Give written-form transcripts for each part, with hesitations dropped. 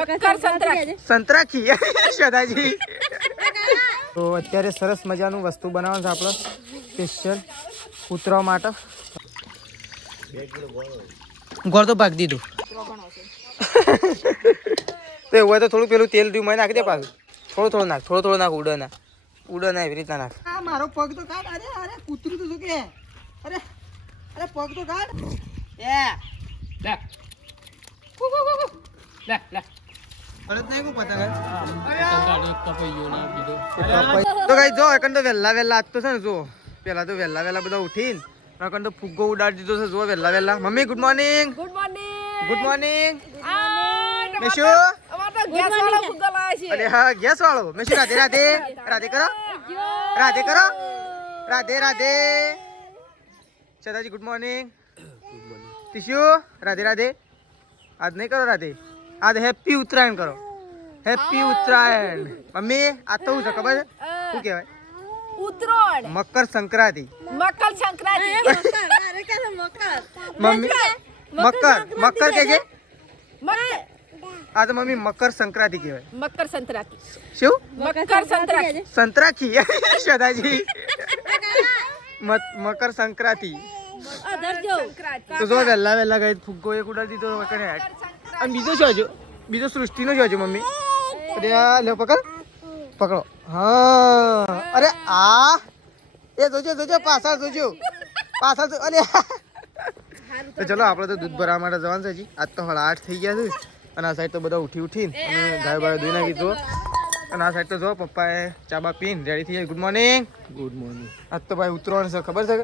સંતરાખી શ્રદ્ધાજી તો અત્યારે સરસ મજાનું વસ્તુ બનાવવાનું છે આપણે સ્પેશિયલ ઉતરવા માટે ગોળ તો ભાગ દીધું તો એવું હોય તો થોડું પેલું તેલ દઉં મને નાખી દે પાછું થોડું નાખ થોડું નાખ ઉડો ના એવી રીતના નાખ મારો પગ તો કાઢ અરે અરે કૂતરું તો કે અરે અરે પગ તો કાઢ એ લે લે લે અરે નહીં કો પતંગ તો ગાઈ જો એકન તો વેલા આજ તો છે ને જો પેલા તો વેલા બધા ઉઠીને એકન તો ફુગ્ગો ઉડાડી દીધો છે જો વેલા મમ્મી ગુડ મોર્નિંગ મેશુ અરે હા ગેસ વાળો મેશુ રાધે કરો રાધે સદાજી ગુડ મોર્નિંગ ટીશુ રાધે આજ નહીં કરો રાધે આજ હેપી ઉત્તરાયણ કરો હેપી ઉત્તરાયણ મમ્મી આ તો શું છે ખબર છે શું કહેવાય ઉત્તરાયણ મકર સંક્રાંતિ મમ્મી મકર કે છે આ તો મમ્મી મકર સંક્રાંતિ કહેવાય શું સંતરાખી સદાજી મકર સંક્રાંતિ તો જો વેલા ગઈ ફુગ્ગો એક ઉડાડી દીધો અને બીજો સૃષ્ટિનો જો મમ્મી અરે લે પકડો હા અરે આ એ જોજો પાછળ અરે તો ચલો આપણે તો દૂધ ભરવા માટે જવાનું છે હજી આજ તો 8:30 થઈ ગયા છે અને આ સાઈડ તો બધા ઉઠીને અને ગાય બાય ધોઈ નાખી જો અને આ સાઈડ તો જો પપ્પાએ ચાબા પીને રેડી થઈ જાય ગુડ મોર્નિંગ આજ તો ભાઈ ઉતરવાનું છે ખબર છે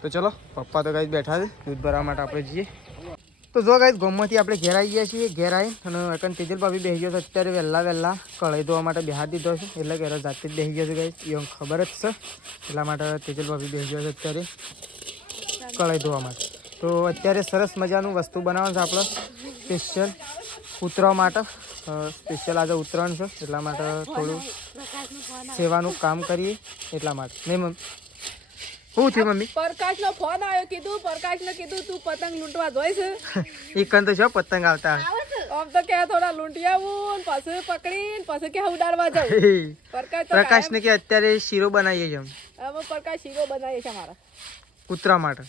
તો ચલો પપ્પા તો ગાઈ બેઠા છે દૂધ ભરવા માટે આપણે જઈએ તો જો ગાઈ ગોમમાંથી આપણે ઘેર આવી ગયા છીએ ઘેર આવી અને એકન તેજલ ભાભી બેસી ગયો છે અત્યારે વહેલા કઢાઈ ધોવા માટે બેહાર દીધો છે એટલે ઘેર જાતે જ બેસી ગયો છે ગાઈ એવું ખબર જ છે એટલા માટે તેજલ ભાભી બેસી ગયો છે અત્યારે કઢાઈ ધોવા માટે તો અત્યારે સરસ મજાનું વસ્તુ બનાવવાનું છે આપણે સ્પેશિયલ ઉતરવા માટે સ્પેશિયલ આજે ઉતરાયણ છે એટલા માટે થોડું સેવાનું કામ કરીએ એટલા માટે નહીં મમ્મી શું થયું મમ્મી પ્રકાશનો ફોન આવ્યો કીધું તું પતંગ લૂંટવા જોઈ છે એકન તો છે પતંગ આવતા આમ તો કે થોડા લૂંટી આવું પછી પકડીને પછી કે ઉડાડવા જાવ પ્રકાશ ને કે અત્યારે શીરો બનાવીએ છીએ અમે પ્રકાશ શીરો બનાવીએ છે મારા કૂતરા માટે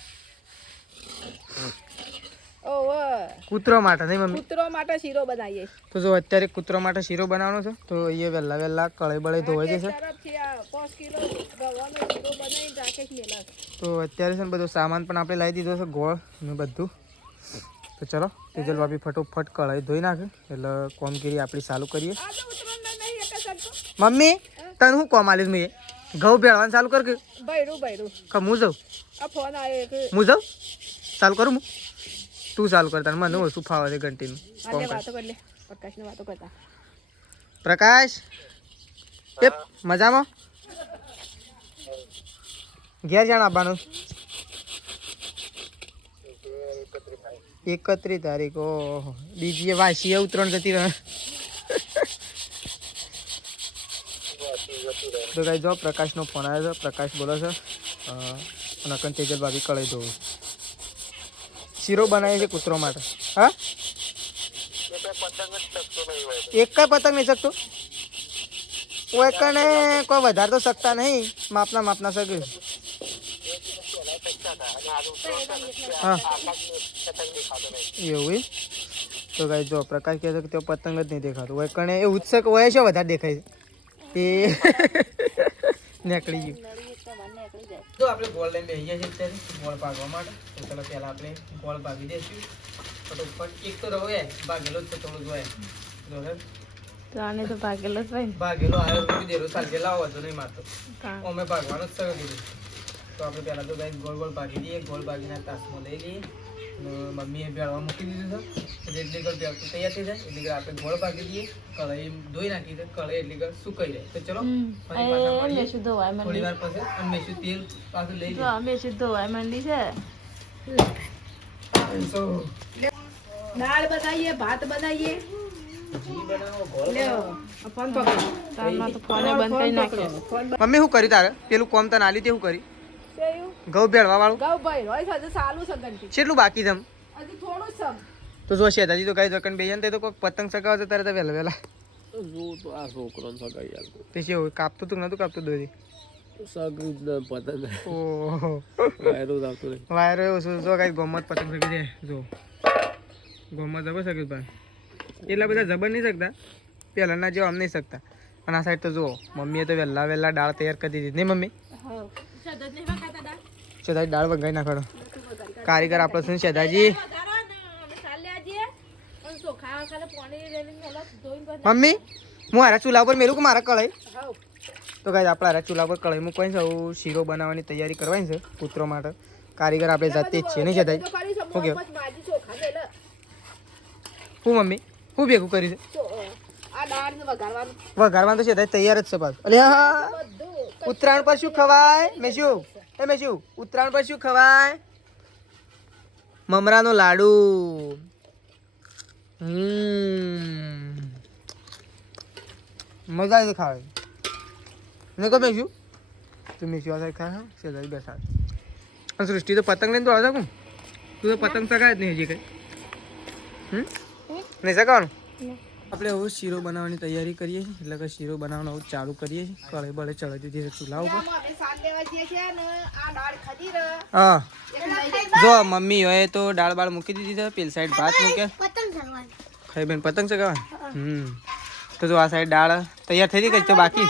કૂતરો માટે નહીં મમ્મી કૂતરો માટે શીરો બનાવીએ તો જો અત્યારે કૂતરો માટે શીરો બનાવવાનો છે તો અહીંયા વહેલા કળાઈ બળાઈ ધોવાઈ જશે તો અત્યારે છે ને બધો સામાન પણ આપણે લાવી દીધો છે ગોળ ને બધું તો ચલો તેજલ ભાભી ફટોફટ કળાઈ ધોઈ નાખે એટલે કોમગીરી આપણી ચાલુ કરીએ મમ્મી તને હું કોમ આલીશ મેં ઘઉં ભેળવાનું ચાલુ કર કે હું જાઉં હું જાઉં ચાલુ કરું હું તું ચાલુ કરતા મને ઓછું ફાવે છે ઘંટીનું પ્રકાશ એ મજામાં ઘેર જાણ આવવાનું 31 તારીખ ઓહો બીજી વાસી ઉતરણ જતી રહે તો કઈ જો પ્રકાશનો ફોન આવ્યો છે પ્રકાશ બોલે છે અને અકન તેજલ ભાભી કળાઈ ધોવું શીરો બનાવીએ છે કૂતરો માટે હા એક કઈ પતંગ નહીં શકતો કોઈ કને કોઈ વધારે તો શકતા નહીં માપના શકે હા એવું તો ગાઈ જો પ્રકાશ કહે છે કે તે પતંગ જ નહીં દેખાતું હોય કણે એ ઉત્સક હોય છે વધારે દેખાય છે એ નીકળી ગયું તો આપણે ગોળ લઈને બેસી ગયા છીએ અત્યારે ગોળ ભાગવા માટે તો ચાલો પહેલાં આપણે ગોળ ભાગી દઈશું ફટોફટ એક તો રહો ભાગેલો જ છે થોડું જોઈએ તો ભાગેલો જ ભાઈ ભાગેલો આવ્યો બી દેરો સાલ ગયેલા હોય તો નહીં મારતો અમે ભાગવાનો જ સર કીધું તો આપણે પહેલાં તો ગાઈ ગોળ ભાગી દઈએ ગોળ ભાગીના તાસમાં લઈ લઈએ મમ્મીએ ભેળવા મૂકી દીધું છે એટલી ઘર ભેળતું તૈયાર થઈ જાય એટલી ઘર આપણે ગોળ ભાગી દઈએ કઢાઈ ધોઈ નાખી દે કઢાઈ એટલી ઘર સુકાઈ જાય તો ચલો થોડી વાર પછી અને મેશું તેલ પાછું લઈ લઈએ મેશું ધોવાય મંડી છે દાળ બનાવીએ ભાત બનાવીએ મમ્મી શું કરી તારે પેલું કોમ તને આલી તે શું કરી ઘઉં ભેળવા વાળું ઘઉં ભાઈ હોય છે ચાલુ છે ઘંટી કેટલું બાકી છે હજી થોડું છે તો જો શેતાજી તો કઈ દકન બેન તે તો કોઈ પતંગ ચગાવે તારે તો વહેલા વહેલા જો તો આ છોકરો સગાઈ આલતો તે શું કાપતું તું નતું કાપતું દોરી સગી જ પતંગ ઓહો વાયરો આવતો નહીં વાયરો એવું શું જો કઈ ગમત પતંગ ચગી દે જો ગમત જબર શકે પણ એટલા બધા જબર નહીં શકતા પહેલાંના જેવા આમ નહીં શકતા અને આ સાઈડ તો જુઓ મમ્મીએ તો વહેલા વહેલા દાળ તૈયાર કરી દીધી નહીં મમ્મી શેદાજી દાળ વગાઈ નાખવાનો કારીગર આપણો શું શેદાજી મમ્મી હું હારા ચૂલા ઉપર મેલું કે મારા કળાઈ તો કાંઈ આપણે હારા ચૂલા પર કળાઈ મૂકવાની છે હું શીરો બનાવવાની તૈયારી કરવાની છે પુત્રો માટે કારીગર આપણે જાતે જ છીએ નહીં શેદાજી શું કહેવું હું મમ્મી હું ભેગું કરી છે વઘારવાનું તો શેદાજી તૈયાર જ છે પાછું અલે હા ઉત્તરાયણ પર શું ખવાય મેં શું ઉત્તરાયણ પર શું ખવાય મમરાનો લાડુ મજા આવી ખાવાની ને કહો મેશું તું મેશું આ સાઈડ ખા શેદાજી બેસા અને સૃષ્ટિ તો પતંગ લઈને તો આવતા કોણ તું તો પતંગ ચગાય જ નહીં હજી કઈ નહીં ચગાવવાનું આપણે હવે શીરો બનાવવાની તૈયારી કરીએ છીએ એટલે કે શીરો બનાવવાનું હવે ચાલુ કરીએ છીએ કળાઈ બળે ચડાવી દીધી છે ચૂલા ઉપર હા જો મમ્મી હોય તો દાળ બાળ મૂકી દીધી છે પેલી સાઈડ ભાત મૂક્યા ખાઈ બેન પતંગ ચગાવવાની તો જો આ સાઈડ દાળ તૈયાર થઈ ગઈ તો બાકી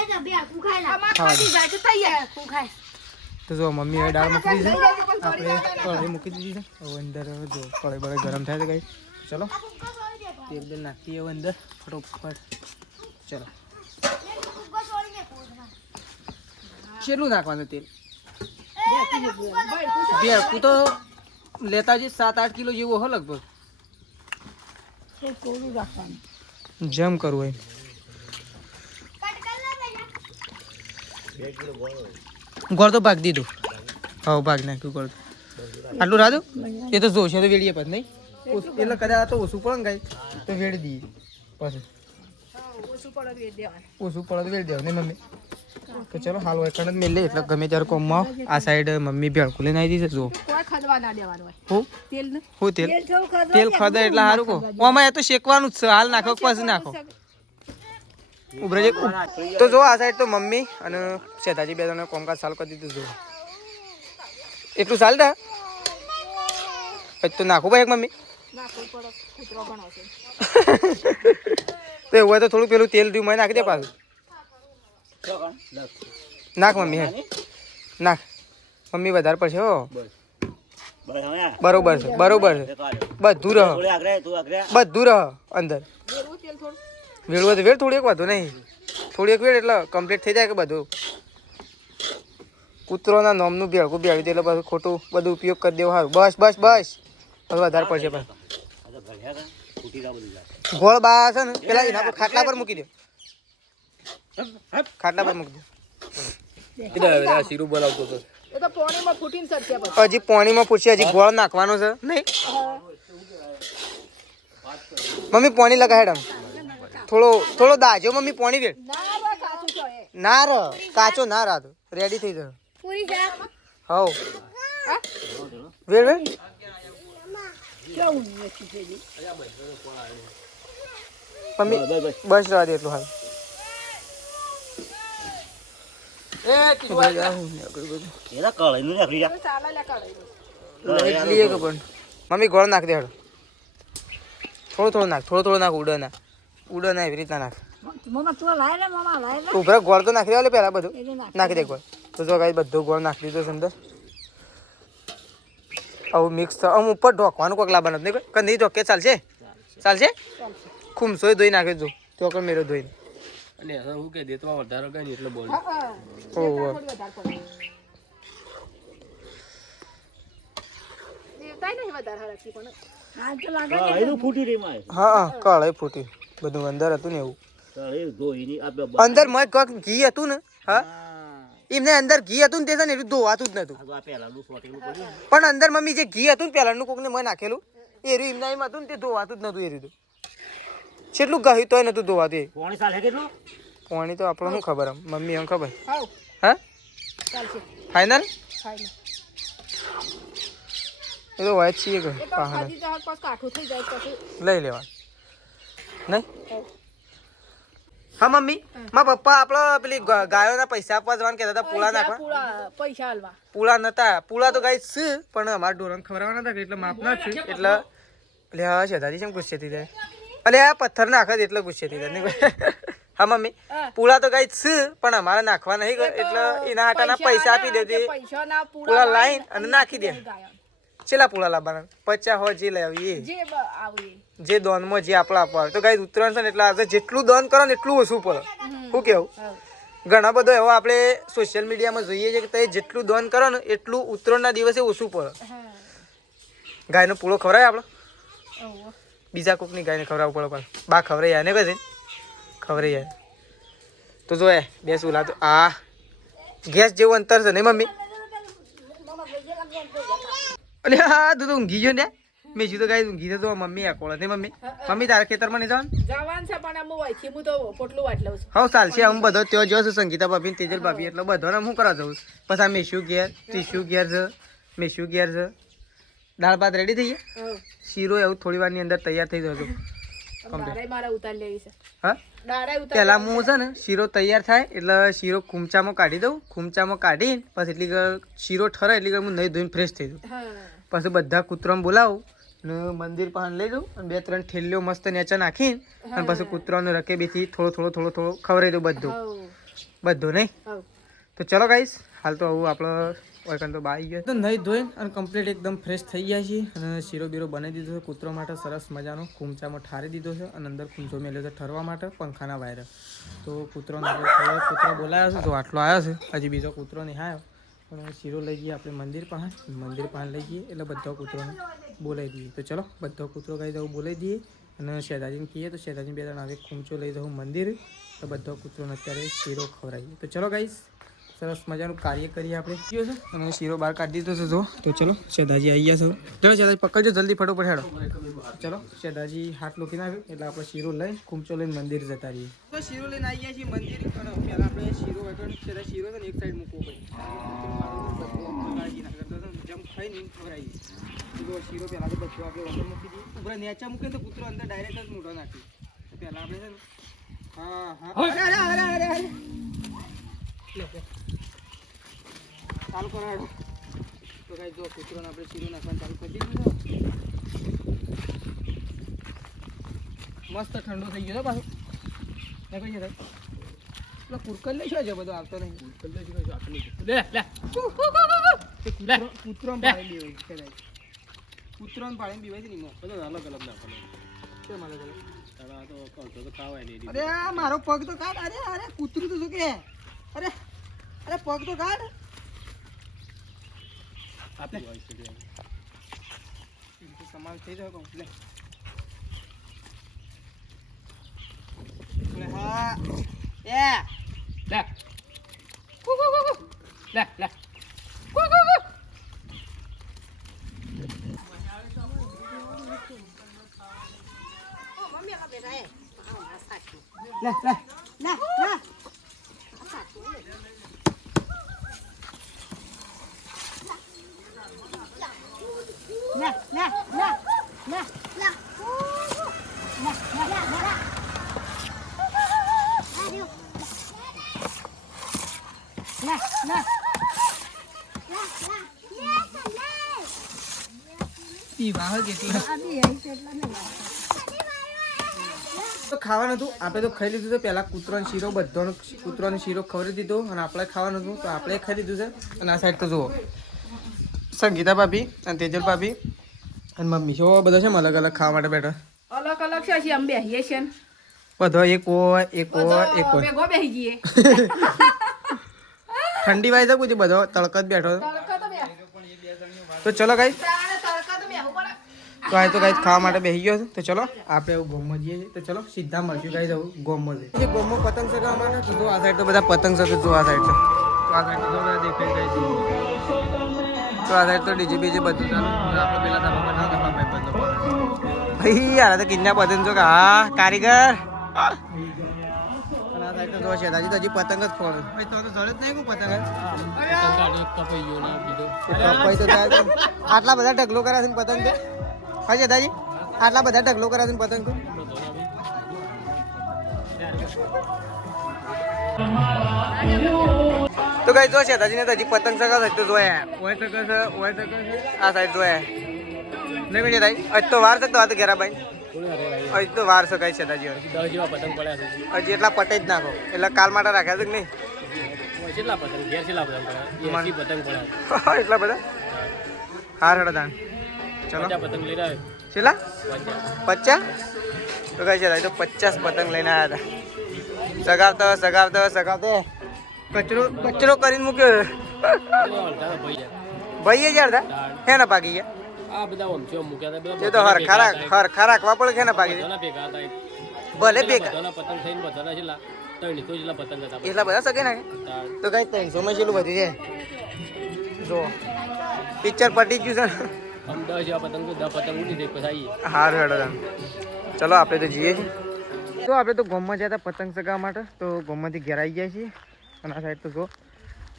તો જો મમ્મી હવે દાળ મૂકી દીધી છે આપણે કઢાઈ મૂકી દીધી છે હવે અંદર જો કઢાઈ બળે ગરમ થાય છે કઈ ચલો તેલ બેલ નાખીએ હવે અંદર ફટોફટ ચલો કેટલું નાખવાનું તેલ ભેળકું તો લેતા જઈએ 7-8 કિલો જેવું હો લગભગ જેમ કરવું હોય ગોળ તો ભાગ દીધું હા ભાગ નાખ્યું ગોળ આટલું રાધું એ તો જોશે તો વેડીએ પછી નહીં એટલે કદાચ તો ઓછું પડે ને કાંઈ તો વેડી દઈએ પછી ઓછું પડે તો વેડી દેવા નહીં મમ્મી તો ચલો હાલ હોય કણ જ મેળ લે એટલે ગમે ત્યારે કોમમાં આ સાઈડ મમ્મી ભેળકું લઈને આવી દીધી જો હું તેલ ખદે એટલે સારું કહો આમાં એ તો શેકવાનું જ છે હાલ નાખો પછી નાખો ઉભરે તો જો આ સાઈડ તો મમ્મી અને શેતાજી બે જણા કોમકાજ ચાલુ કરી દીધું જો એટલું ચાલતા તો નાખું ભાઈ મમ્મી તો એવું હોય તો થોડું પેલું તેલ દઉં મને નાખી દે પાછું નાખ મમ્મી હે નાખ મમ્મી વધારે પડશે હો બરોબર છે બધું રહ અંદર વેળવું તો વેળ થોડી એક વધુ નહીં થોડી એક વેળ એટલે કમ્પ્લીટ થઈ જાય કે બધું કૂતરોના નોમનું ભેળકું ભેળવી દે એટલે પાછું ખોટું બધું ઉપયોગ કરી દેવું સારું બસ વધારે પડશે પણ ગોળ બા છે ને પેલા એના પર ખાટલા પર મૂકી દે ખાટલા પર મૂકી દે શીરું બનાવતો હતો હજી પાણીમાં ફૂટશે હજી ગોળ નાખવાનો છે નહીં મમ્મી પાણી લગા હેડમ થોડો દાજો મમ્મી પાણી વેડ ના ર કાચો ના રાત રેડી થઈ ગયો હવ વેડ મમ્મી બસ રવા દે એટલું હાલ મમ્મી ગોળ નાખ દે હેડો થોડું નાખ ઉડો ના એવી રીતના નાખ ઉભરા ગોળ તો નાખી દેવા પેલા બધું નાખી દે ગોળ તો જો કાંઈ બધું ગોળ નાખી દીધો છે અંદર આવું મિક્સ આમ ઉપર ઢોકવાનું કોઈક લાવવાનું નહીં કે નહીં ઢોકે ચાલશે ખૂમસો ધોઈ નાખે જો તો કોઈ મેરો ધોઈને અને હું કે દેતો વધારો કઈ એટલે બોલ હા કળાઈ ફૂટી બધું અંદર હતું ને એવું અંદર મય કોક ઘી હતું ને હા એમને અંદર ઘી હતું ને તે છે ને એટલું ધોવાતું જ નતું પણ અંદર મમ્મી જે ઘી હતું ને પહેલાનું કોકને મેં નાખેલું એ રહ્યું એમના એમ હતું ને તે ધોવાતું જ નતું એ રહ્યું કેટલું ગયું તોય નતું ધોવાતું એ પાણી તો આપણને શું ખબર આમ મમ્મી એમ ખબર હા ફાઈનલ એ તો હોય જ છીએ કે એ તો ખાધી જહાજ પાસ કાઠું થઈ જાય પછી લઈ લેવા નહીં. હા મમ્મી મારા પપ્પા આપણો પેલી ગાયોના પૈસા આપવા જવાનું કહેતા હતા પૂળા નાખવા. પૈસા હાલવા પૂળા નતા. પૂળા તો ગાય છે પણ અમારા ઢોરણ ખવડાવવાના હતા એટલે માપ ના છે એટલે એટલે હા શેતાજી કેમ ગુસ્સે થઈ જાય અલે આ પથ્થર નાખે એટલે ગુસ્સે થઈ જાય. હા મમ્મી પૂળા તો ગાય છે પણ અમારે નાખવા નહીં એટલે એના હાટાના પૈસા આપી દેતી પૂળા લાઈન અને નાખી દે. છેલ્લા પૂળા લાવવાના 50 હોય જે લઈ આવીએ જે દોનમાં જે આપણે આપવા આવે તો ગાય ઉત્તરાયણ છે ને એટલે આજે જેટલું દાન કરો ને એટલું ઓછું પડે. શું કેવું ઘણા બધો એવો આપણે સોશિયલ મીડિયામાં જોઈએ છે કે તમે જેટલું દાન કરો ને એટલું ઉત્તરાયણના દિવસે ઓછું પડે. ગાયનો પૂળો ખવડાય આપણે બીજા કોકની ગાયને ખવડાવવું પડે પણ બા ખવડાય યાર ને કહે ખવડાય યાર તો જો એ બે સુલા તો આ ગેસ જેવું અંતર છે નહીં મમ્મી. અલે હા તું તો ઊંઘી ગયો ને મેં શું તો ગાય ઊંઘી તો મમ્મી આકોળે નહીં મમ્મી. મમ્મી તારા ખેતરમાં નહીં જવાનું છે પણ હું વાંચી હું તો પોટલું વાટ લઉં છું. હા ચાલશે હું બધો ત્યાં જોઉં છું સંગીતા ભાભી ને તેજલ ભાભી એટલે બધાને હું કરવા જઉં પછી આ મેશું ઘેર ટીશ્યુ ઘેર છે મેશું ઘેર છે. દાળ ભાત રેડી થઈ ગયા શીરો એવું થોડી વારની અંદર તૈયાર થઈ જશે. મારા ઉતાર લેવી છે. હા પેલા હું છે ને શીરો તૈયાર થાય એટલે શીરો ખૂમચામાં કાઢી દઉં. ખૂમચામાં કાઢીને પછી એટલી શીરો ઠરે એટલી હું નહીં ધોઈને ફ્રેશ થઈ દઉં. પછી બધા કૂતરાને બોલાવું ને મંદિર પાસે લઈ જાઉં અને 2-3 ઠેલીઓ મસ્ત નેચા નાખીને અને પછી કૂતરાને રકેબીથી થોડો ખવડાવી દઉં બધું નહીં. તો ચલો ગાઈસ હાલ તો આવું આપણે ઓયકન તો બાઈ ગયો તો નહીં ધોઈને અને કમ્પ્લીટ એકદમ ફ્રેશ થઈ ગયા છીએ અને શીરો બીરો બનાવી દીધો છે કૂતરો માટે સરસ મજાનો ખૂમચામાં ઠારી દીધો છે અને અંદર ખૂમચો મેલ્યો છે ઠરવા માટે પંખાના વાયર. તો કૂતરો બોલાયો છે તો આટલો આવ્યો છે હજી બીજો કૂતરો નહીં આવ્યો પણ શીરો લઈ જઈએ આપણે મંદિર પાસે લઈ જઈએ એટલે બધા કૂતરોને બોલાવી દઈએ. તો ચલો બધા કૂતરો ગાઈ જવું બોલાવી દઈએ અને શેદાજીને કહીએ તો શેદાજી 2 જણ આવે ખૂમચો લઈ જવું મંદિર તો બધા કૂતરોને અત્યારે શીરો ખવડાવીએ. તો ચલો ગાઈસ સરસ મજાનું કાર્ય કરીએ આપણે ગયો છે અને શીરો બહાર કાઢી દીધો છે જો. તો ચલો શેદાજી આવી ગયા છે. ચલો શેદાજી પકડજો જલ્દી ફટોફટ હેડો. ચલો શેદાજી હાથ લોખીને આવ્યો એટલે આપણે શીરો લઈને ખૂમચો લઈને મંદિર જતા રહીએ. તો શીરો લઈને આવી ગયા છીએ મંદિર અને પહેલાં આપણે શીરો શેદા શીરો છે ને એક સાઈડ મૂકવો પડે જમ ખાઈને ખવડાવીએ. તો શીરો પહેલાં તો બધું આપણે અંદર મૂકી દઈએ. ઉપર નેચા મૂકીએ તો કૂતરો અંદર ડાયરેક્ટ જ મોઢો નાખી. તો પહેલાં આપણે છે ને હા ચાલુ કરાડો. તો કઈ જો કૂતરોને આપણે શીરો નાખવાનું ચાલુ કરી દીધું છે. મસ્ત ઠંડો થઈ ગયો પાછો ને કઈ જાય એટલે કુરકર લઈ છે બધો આવતો નહીં. કૂતરો પાડી પીવાય છે ને બધો અલગ અલગ નાખવાનો. કેમ અલગ અલગ? અરે મારો પગ તો કાઢ. અરે કૂતરું તો શું કે અરે પગ તો કાઢ. સમાલ થઈ જાય કમ્પ્લેટ. હા લે ખાવાનું હતું આપણે તો ખાઈ લીધું છે. પેલા કૂતરાનો શીરો બધાનો કૂતરાનો શીરો ખવડાવી દીધો અને આપણે ખાવાનું હતું તો આપણે ખાઈ લીધું છે. અને આ સાઈડ તો જુઓ સંગીતા ભાભી અને તેજલ ભાભી અને મમ્મી જો બધા છે અલગ અલગ ખાવા માટે બેઠા. અલગ અલગ છે અમે બેહીએ છીએ બધો એક હોય બેહી જઈએ. ઠંડી વાય છે કોઈ બધો તડકો જ બેઠો. તો ચલો ગાઈ તો આ તો ગાઈ ખાવા માટે બેસી ગયો છે. તો ચલો આપણે એવું ગોમમાં જઈએ છીએ. તો ચલો સીધા મળશું ગાઈ જવું ગોમમાં જઈએ. જે ગોમમાં પતંગ ચગાવવા માટે તો આ સાઈડ તો બધા પતંગ ચગે જો આ સાઈડ તો આ સાઈડ તો દેખાઈ જાય છે. તો આ સાઈડ તો ડીજે બીજે બધું ચાલુ. આપણે પેલા ધાબા પર ના કરવા ભાઈ યાર તો કિન્ના પતંગ જો હા કારીગર. અને આ તો જો છે દાજી તો હજી પતંગ જ ફોડું ભાઈ તો જડે જ નહીં કોઈ પતંગ કપાઈ તો થાય તો. આટલા બધા ઢગલો કર્યા છે ને પતંગ તો હા છે દાજી આટલા બધા ઢગલો કર્યા છે ને પતંગ તો કઈ જો છે દાજીને તો હજી પતંગ સગા તો જોયા ઓય સગા છે આ સાઈડ જોયા નહીં મિનિટ થાય આજ તો વાર શકતો આ તો ઘેરા ભાઈ હજી તો વાર શકાય છે દાજી હજી એટલા પટે જ નાખો એટલે કાલ માટે રાખ્યા છે કે નહીં એટલા બધા હાર હેડો દાન ચલો છેલ્લા 50 તો કઈ છે તો 50 પતંગ લઈને આવ્યા હતા સગાવતો કચરો કરીને મૂક્યો ભાઈ હજાર હતા હે ને પાકી ગયા એ તો હરખા રાખવા પડે કે ને પાકી ભલે ભેગા એટલા બધા શકે ને તો કઈ 300 માં છેલ્લું વધી જાય જો પિક્ચર પટી ગયું છે હારું હેડો ચલો આપણે તો જઈએ છીએ તો આપણે તો ગામમાં જતા પતંગ ચગાવવા માટે તો ગામમાંથી ઘેર આવી ગયા છીએ અને આ સાઈડ તો જો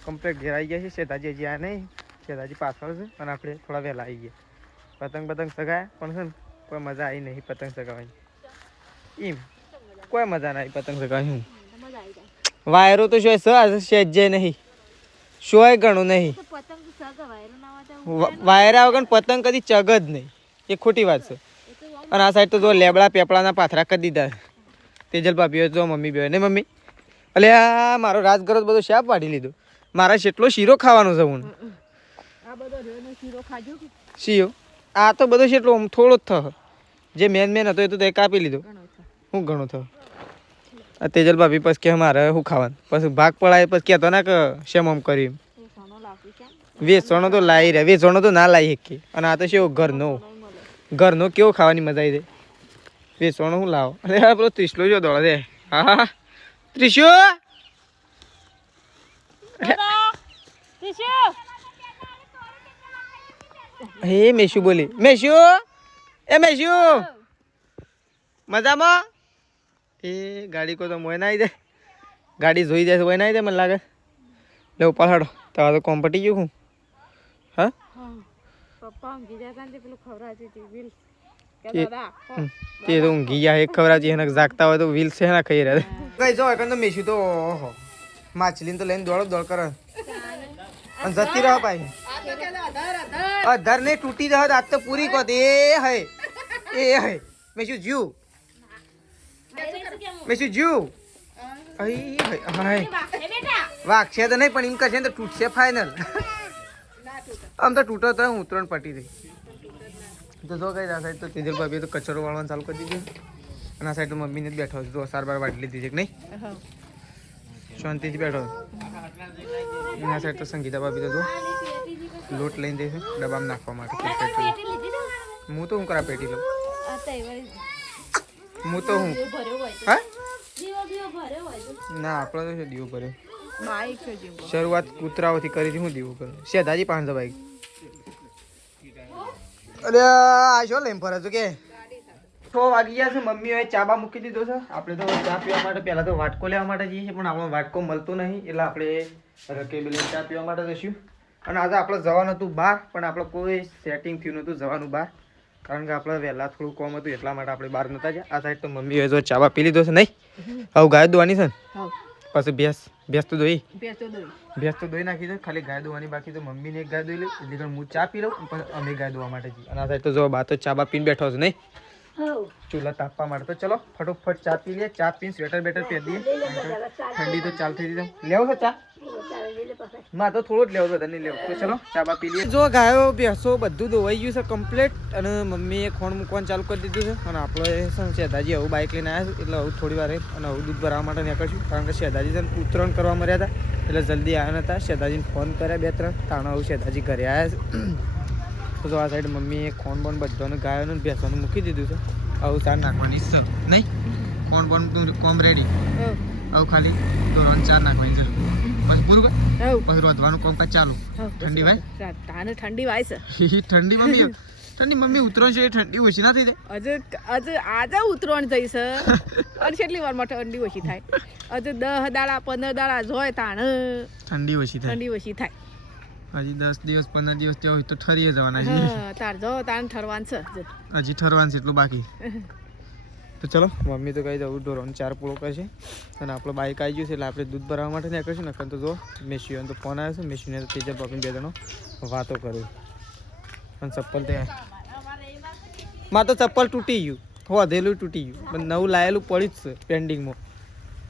કમ્પ્લીટ ઘેર આવી ગયા છીએ શેતાજી હજી આ નહીં શેતાજી પાછળ છે અને આપણે થોડા વહેલા આવી ગયા પતંગ ચગાવ્યા પણ છે ને કોઈ મજા આવી નહીં પતંગ ચગાવવાની એમ કોઈ મજા ના આવી પતંગ ચગાવવાની વાયરો તો શું સહેજે નહીં શોય ઘણું નહીં વાયરા વગર પતંગ કદી ચગ જ નહીં એ ખોટી વાત છે અને આ સાઈડ તો જો લેબડા પેપડાના પાથરા કરી દીધા તેજલ ભાભી જો મમ્મી બે ને મમ્મી અલે આ મારો રાજગરો બધો શાપ વાઢી લીધો મારા જેટલો શીરો ખાવાનો છે હું શીરો આ તો બધો જેટલો થોડો જ થયો જે મેન હતો એ તો કાપી લીધો હું ઘણો થયો આ તેજલ ભાભી પછી કે મારે શું ખાવાનું પછી ભાગ પડાય પછી કહેતો ને કે શેમ આમ કર્યું વેચવાનો તો લાવી રહ્યા વેચવાનો તો ના લાવી શકીએ અને આ તો શું ઘરનો કેવો ખાવાની મજા આવી જાય વેચવાનો શું લાવો અરે પેલો ત્રીસલો જો દોડે દે હા ત્રીસો હે મેશુ બોલી મેશુ મજામાં એ ગાડી કો તો મોય ના આવી જાય ગાડી જોઈ જાય મોય ના આવી જાય મને લાગે લે ઉપર હાડો તારા તો કોમ પટી ગયું હું હા તે તો ઊંઘી ગયા એક ખવરાજી એને જાગતા હોય તો વ્હીલ છે ના ખાઈ રહ્યા કઈ જો એકન તો મેશુ તો ઓહો માછલીને તો લઈને દોડ કરે અને જતી રહો ભાઈ અધર ને તૂટી જાય આજ તો પૂરી કોત એ હે મેશુ જીવ વાઘ છે તો નહીં પણ એમ કહે તો તૂટશે ફાઈનલ આમ તો તૂટો તો હું ઉતરણ પટી રહી તો જો કઈ આ સાઈડ તો તેજલ ભાભી તો કચરો વાળવાનું ચાલુ કરી દીધું અને આ સાઈડ તો મમ્મીને જ બેઠો જો સાર બાર વાટી લીધી છે કે નહીં શાંતિથી બેઠો આ સાઈડ તો સંગીતા ભાભી તો જો લોટ લઈને દે છે ડબ્બામાં નાખવા માટે હું તો હું કરા પેટી લઉં હું તો હું હા ના આપણે તો દીવો ભર્યો શરૂઆત કૂતરાઓથી કરી હતી હું દીવો કર્યો શેધાજી 500 બાઈક અરે આ શું લઈને ફરે છું કે 6 વાગી ગયા છે મમ્મીએ ચાબા મૂકી દીધો છે આપણે તો ચા પીવા માટે પહેલા તો વાટકો લેવા માટે જઈએ છીએ પણ આપણો વાટકો મળતો નહીં એટલે આપણે રકેબેલી ચા પીવા માટે જઈશું અને આજે આપણે જવાનું હતું બહાર પણ આપણે કોઈ સેટિંગ થયું નહોતું જવાનું બહાર કારણ કે આપણે વહેલા થોડું કોમ હતું એટલા માટે આપણે બહાર નહોતા ગયા આ સાઈડ તો મમ્મીએ જો ચાબા પી લીધો છે નહીં હવે ગાય દોવાની છે ને પછી ભેંસ તો દોઈ નાખી દો ખાલી ગાય દોવાની બાકી તો મમ્મીને એક ગાય દોઈ લે એટલે હું ચા પી લઉં પણ અમે ગાય દોવા માટે જઈએ અને આ સાઈડ તો જો બા તો ચા પીને બેઠો છે નહીં ચૂલા તાપવા માટે તો ચલો ફટોફટ ચા પી લે ચા પીને સ્વેટર બેટર પહેરી દઈએ ઠંડી તો ચાલ થઈ દીધું લેવો છે ચા માં તો થોડો જ લેવો બધા નહીં લેવો તો ચલો ચા બા પી લઈએ જો ગાયો ભેંસો બધું ધોવાઈ ગયું છે કમ્પ્લીટ અને મમ્મીએ ખોણ મૂકવાનું ચાલુ કરી દીધું છે અને આપણે શું શેધાજી હવે બાઇક લઈને આવ્યા છે એટલે હવે થોડી વાર અને હવે દૂધ ભરાવવા માટે નીકળશું કારણ કે શેધાજી છે ઉતરણ કરવા મળ્યા હતા એટલે જલ્દી આવ્યા નતા શેધાજીને ફોન કર્યા 2-3 તાણા હવે શેધાજી ઘરે આવ્યા છે તો આ સાઈડ મમ્મીએ ખોણ બોન બધાને ગાયોનું ભેંસોનું મૂકી દીધું છે હવે ચાર નાખવાની છે નહીં ખોણ બોન કોમ રેડી હવે ખાલી ધોરણ 4 નાખવાની છે બસ પૂરું કર પછી રોધવાનું કોમ ચાલુ ઠંડી ભાઈ ઠંડી વાય છે ઠંડી મમ્મી ઉતરણ છે ઠંડી ઓછી ના થઈ જાય આજે ઉતરણ જઈશ અને કેટલી વારમાં ઠંડી ઓછી થાય હજુ 10 દાડા 15 દાડા જોય તાણ ઠંડી ઓછી થાય. ઠંડી ઓછી થાય. હજી 10 દિવસ 15 દિવસ ત્યાં હોય તો ઠરીએ જવાના છે. હા તાર જો તાણ ઠરવાનું છે જો. હજી ઠરવાનું છે એટલું બાકી. તો ચલો મમ્મી તો કહી દઉં ઢોરોને 4 પૂળો કરશે અને આપણો બાઈક આવી ગયું છે એટલે આપણે દૂધ ભરાવવા માટે ત્યાં કરશું ને તો જો મેશિયોને તો ફોન આવ્યો છે. મેશિયોને તો તેજલ પપ્પીને 2 જણો વાતો કરું અને ચપ્પલ ત્યાં માં તો ચપ્પલ તૂટી ગયું વધેલું તૂટી ગયું પણ નવું લાયેલું પડી જ છે પેન્ડિંગમાં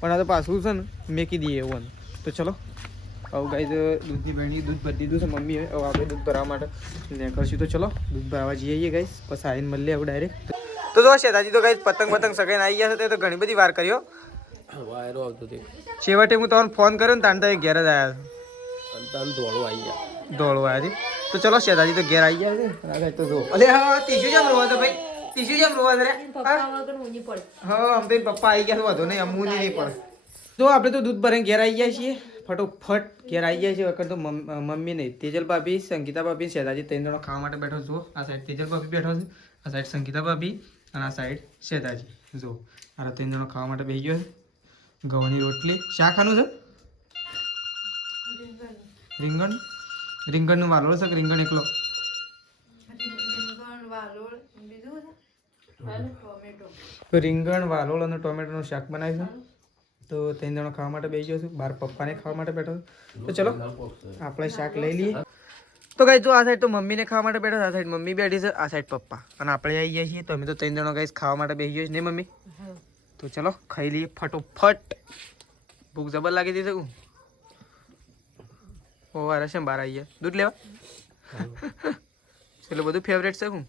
પણ આ તો પાછું છે ને મેકી દઈએ એવું. તો ચલો હવે ગાઈઝ દૂધની બેણી દૂધ ભરી દીધું છે મમ્મીએ. હવે આપણે દૂધ ભરાવવા માટે ત્યાં કરશું. તો ચલો દૂધ ભરાવવા જઈએ ગાઈઝ પછી આવીને મળીએ હવે ડાયરેક્ટ. તો જો શેતાજી તો ગાઈઝ પતંગ સગાઈને આવી ગયા છે તો ઘણી બધી વાર કર્યો. વાયરો આવતો તે છેવટે હું તમને ફોન કર્યો ને તાણ તો ઘેર જ આવ્યા અંતાન દોડો આવી ગયા. દોડવા આવ્યા છે. તો ચલો શેતાજી તો ઘેર આવી ગયા છે. તો જો અલે હા ટીશુ જેમ રોવા તો ભાઈ ટીશુ જેમ રોવા રે. હા આમ તો પપ્પા આવી ગયા વધો નહીં અમું નહીં પડે. જો આપણે તો દૂધ ભરીને ઘેર આવી ગયા છીએ ફટોફટ ઘેર આવી ગયા છીએ. વખત તો મમ્મી નહીં તેજલ ભાભી સંગીતા ભાભી શેતાજી 3 જણો ખાવા માટે બેઠો છો. આ સાઈડ તેજલ ભાભી બેઠો છે, આ સાઈડ સંગીતા ભાભી અને આ સાઈડ શેતાજી. જો આ 3 જણો ખાવા માટે બેસી ગયો છે. ઘઉંની રોટલી શા ખાનું છે? રીંગણનું વાલોળ છે કે રીંગણ એકલો? રીંગણ વાલોળ અને ટોમેટોનું શાક બનાવ્યું છે. તો 3 જણો ખાવા માટે બેસી ગયો છું. બહાર પપ્પાને ખાવા માટે બેઠો છું. તો ચલો આપણે શાક લઈ લઈએ. તો ગાઈસ જો આ સાઈડ તો મમ્મીને ખાવા માટે બેઠો, આ સાઈડ મમ્મી બેઠી છે, આ સાઈડ પપ્પા અને આપણે આવી ગયા છીએ. તો અમે તો 3 જણો ગાઈસ ખાવા માટે બેસી ગયો છે ને મમ્મી. તો ચલો ખાઈ લઈએ ફટોફટ. ભૂખ જબર લાગી હતી શું? ઓ અરે છે બહાર આવી ગયા દૂધ લેવા. એટલે બધું ફેવરેટ છે શું?